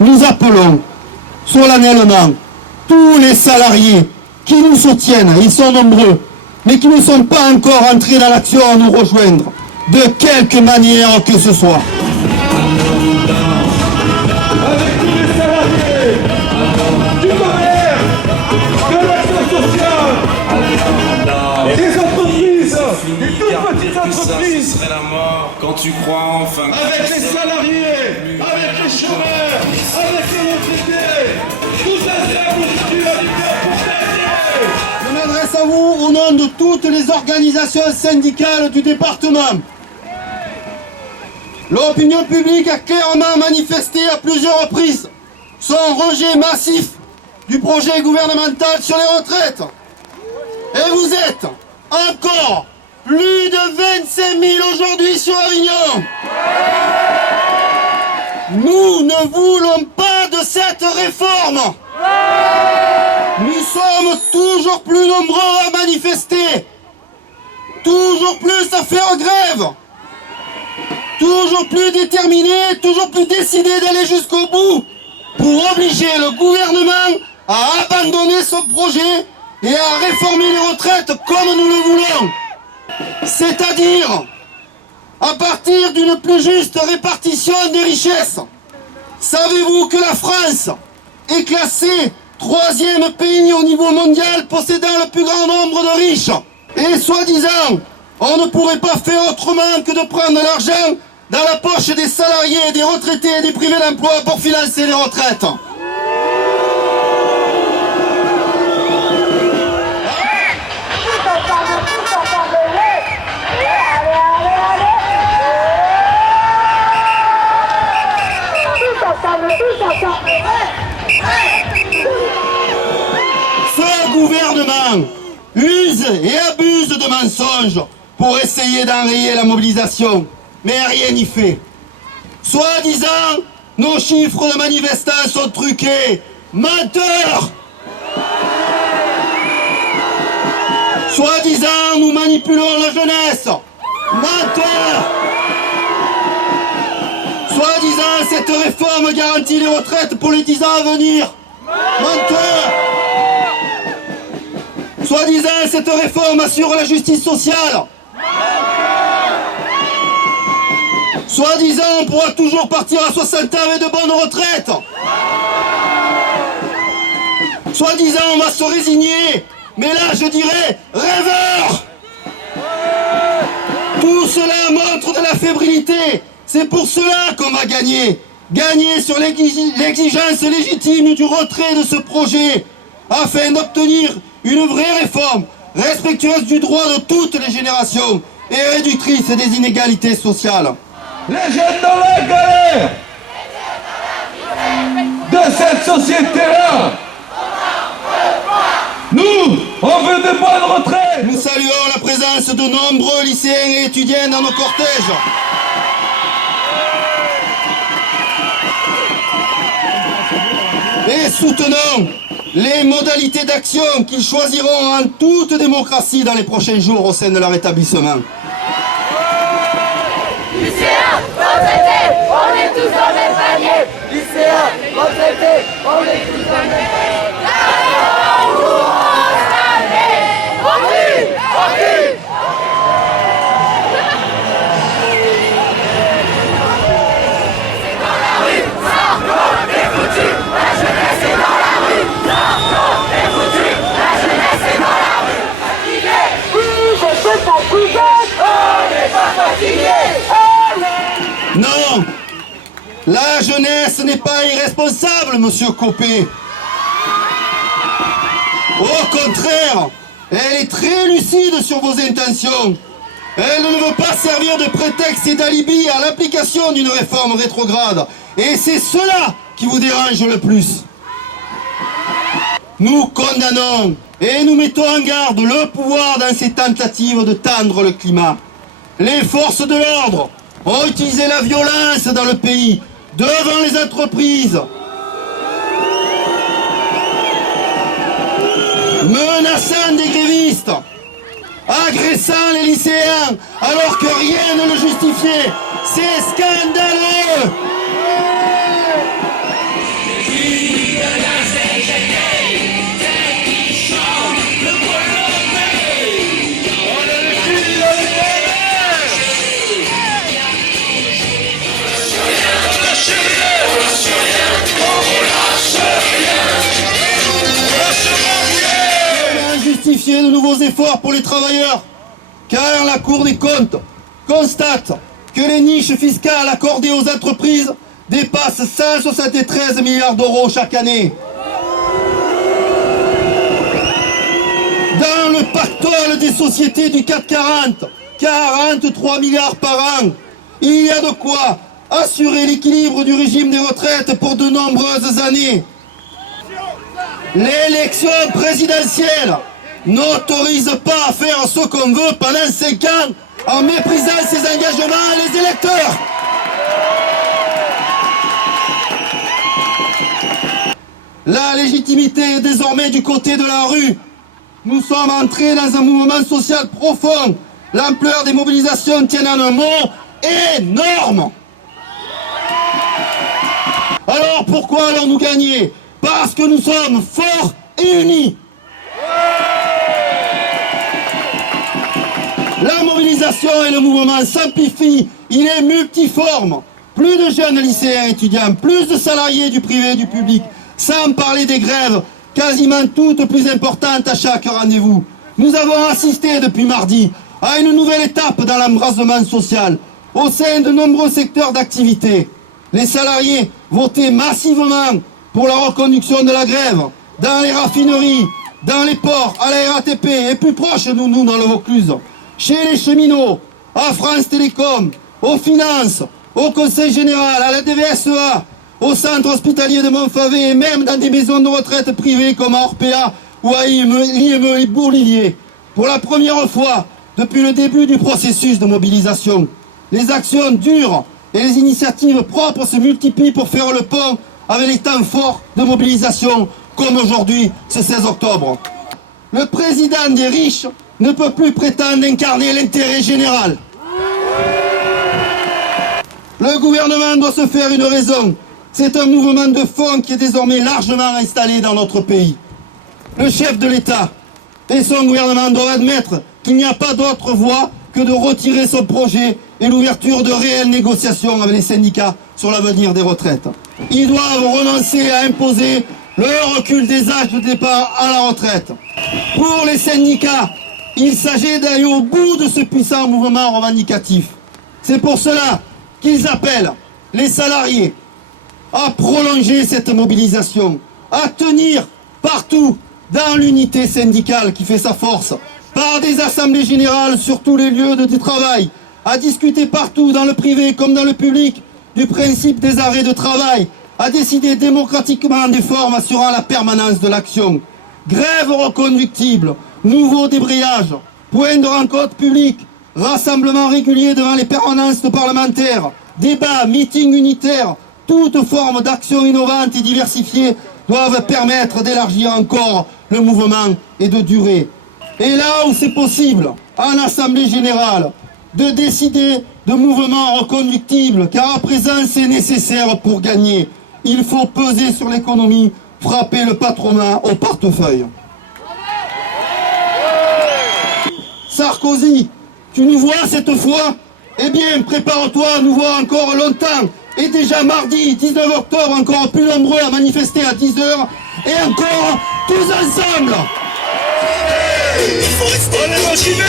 nous appelons solennellement tous les salariés qui nous soutiennent, ils sont nombreux, mais qui ne sont pas encore entrés dans l'action à nous rejoindre, de quelque manière que ce soit. Avec tous les salariés du commerce, de l'action sociale, des entreprises, des toutes petites entreprises, quand tu crois enfin. avec les salariés, avec les chômeurs, avec les retraités, tous ensemble aujourd'hui à l'hiver pour gagner. Je m'adresse à vous au nom de toutes les organisations syndicales du département. L'opinion publique a clairement manifesté à plusieurs reprises son rejet massif du projet gouvernemental sur les retraites. Et vous êtes encore plus de 25 000 aujourd'hui sur Avignon. Nous ne voulons pas de cette réforme. Nous sommes toujours plus nombreux à manifester, toujours plus à faire grève, toujours plus déterminés, toujours plus décidés d'aller jusqu'au bout pour obliger le gouvernement à abandonner son projet et à réformer les retraites comme nous le voulons. C'est-à-dire à partir d'une plus juste répartition des richesses. Savez-vous que la France est classée 3e pays au niveau mondial possédant le plus grand nombre de riches? Et soi-disant, on ne pourrait pas faire autrement que de prendre l'argent dans la poche des salariés, des retraités et des privés d'emploi pour financer les retraites. Ce gouvernement use et abuse de mensonges pour essayer d'enrayer la mobilisation, mais rien n'y fait. Soi-disant, nos chiffres de manifestants sont truqués. Menteurs! Soi-disant, nous manipulons la jeunesse. Menteurs! Soi-disant, cette réforme garantit les retraites pour les 10 ans à venir. Menteurs! Soi-disant, cette réforme assure la justice sociale. Soi-disant, on pourra toujours partir à 60 ans avec de bonnes retraites. Soi-disant, on va se résigner. Mais là, je dirais, rêveur. Tout cela montre de la fébrilité. C'est pour cela qu'on va gagner. Gagner sur l'exigence légitime du retrait de ce projet, afin d'obtenir une vraie réforme, respectueuse du droit de toutes les générations et réductrice des inégalités sociales. Les jeunes dans la galère de cette société-là. Nous, on veut de bonnes retraites. Nous saluons la présence de nombreux lycéens et étudiants dans nos cortèges. Et soutenons les modalités d'action qu'ils choisiront en toute démocratie dans les prochains jours au sein de leur établissement. Lycéens, retraités, on est tous dans le même panier. Lycéens, retraités, on est tous dans le même panier. Non, la jeunesse n'est pas irresponsable, monsieur Copé. Au contraire, elle est très lucide sur vos intentions. Elle ne veut pas servir de prétexte et d'alibi à l'application d'une réforme rétrograde. Et c'est cela qui vous dérange le plus. Nous condamnons et nous mettons en garde le pouvoir dans ses tentatives de tendre le climat. Les forces de l'ordre ont utilisé la violence dans le pays, devant les entreprises, menaçant des grévistes, agressant les lycéens, alors que rien ne le justifiait. C'est scandaleux! demander de nouveaux efforts pour les travailleurs, car la Cour des comptes constate que les niches fiscales accordées aux entreprises dépassent 173 milliards d'euros chaque année. Dans le pactole des sociétés du CAC 40, 43 milliards par an, il y a de quoi assurer l'équilibre du régime des retraites pour de nombreuses années. L'élection présidentielle n'autorise pas à faire ce qu'on veut pendant 5 ans en méprisant ses engagements et les électeurs. La légitimité est désormais du côté de la rue. Nous sommes entrés dans un mouvement social profond. L'ampleur des mobilisations tient en un mot: énorme. Alors pourquoi allons-nous gagner? Parce que nous sommes forts et unis. La mobilisation et le mouvement s'amplifient, il est multiforme. Plus de jeunes lycéens étudiants, plus de salariés du privé et du public, sans parler des grèves, quasiment toutes plus importantes à chaque rendez-vous. Nous avons assisté depuis mardi à une nouvelle étape dans l'embrasement social, au sein de nombreux secteurs d'activité. Les salariés votaient massivement pour la reconduction de la grève, dans les raffineries, dans les ports, à la RATP, et plus proche de nous dans le Vaucluse, chez les cheminots, à France Télécom, aux finances, au Conseil Général, à la DVSEA, au centre hospitalier de Montfavet, et même dans des maisons de retraite privées comme à Orpea ou à l'IME et Bourlilier. Pour la première fois depuis le début du processus de mobilisation, les actions dures et les initiatives propres se multiplient pour faire le pont avec les temps forts de mobilisation, comme aujourd'hui, ce 16 octobre. Le président des riches ne peut plus prétendre incarner l'intérêt général. Le gouvernement doit se faire une raison. C'est un mouvement de fond qui est désormais largement installé dans notre pays. Le chef de l'État et son gouvernement doivent admettre qu'il n'y a pas d'autre voie que de retirer son projet et l'ouverture de réelles négociations avec les syndicats sur l'avenir des retraites. Ils doivent renoncer à imposer le recul des âges de départ à la retraite. Pour les syndicats, il s'agit d'aller au bout de ce puissant mouvement revendicatif. C'est pour cela qu'ils appellent les salariés à prolonger cette mobilisation, à tenir partout dans l'unité syndicale qui fait sa force, par des assemblées générales sur tous les lieux de travail, à discuter partout dans le privé comme dans le public du principe des arrêts de travail, à décider démocratiquement des formes assurant la permanence de l'action. Grève reconductible, nouveau débrayage, point de rencontre publique, rassemblements réguliers devant les permanences de parlementaires, débats, meetings unitaires, toutes formes d'action innovantes et diversifiées doivent permettre d'élargir encore le mouvement et de durer. Et là où c'est possible, en Assemblée Générale, de décider de mouvements reconductibles, car à présent c'est nécessaire pour gagner. Il faut peser sur l'économie, frapper le patronat au portefeuille. Sarkozy, tu nous vois cette fois? Eh bien, prépare-toi à nous voir encore longtemps. Et déjà mardi, 19 octobre, encore plus nombreux à manifester à 10h. Et encore, tous ensemble. On est motivés.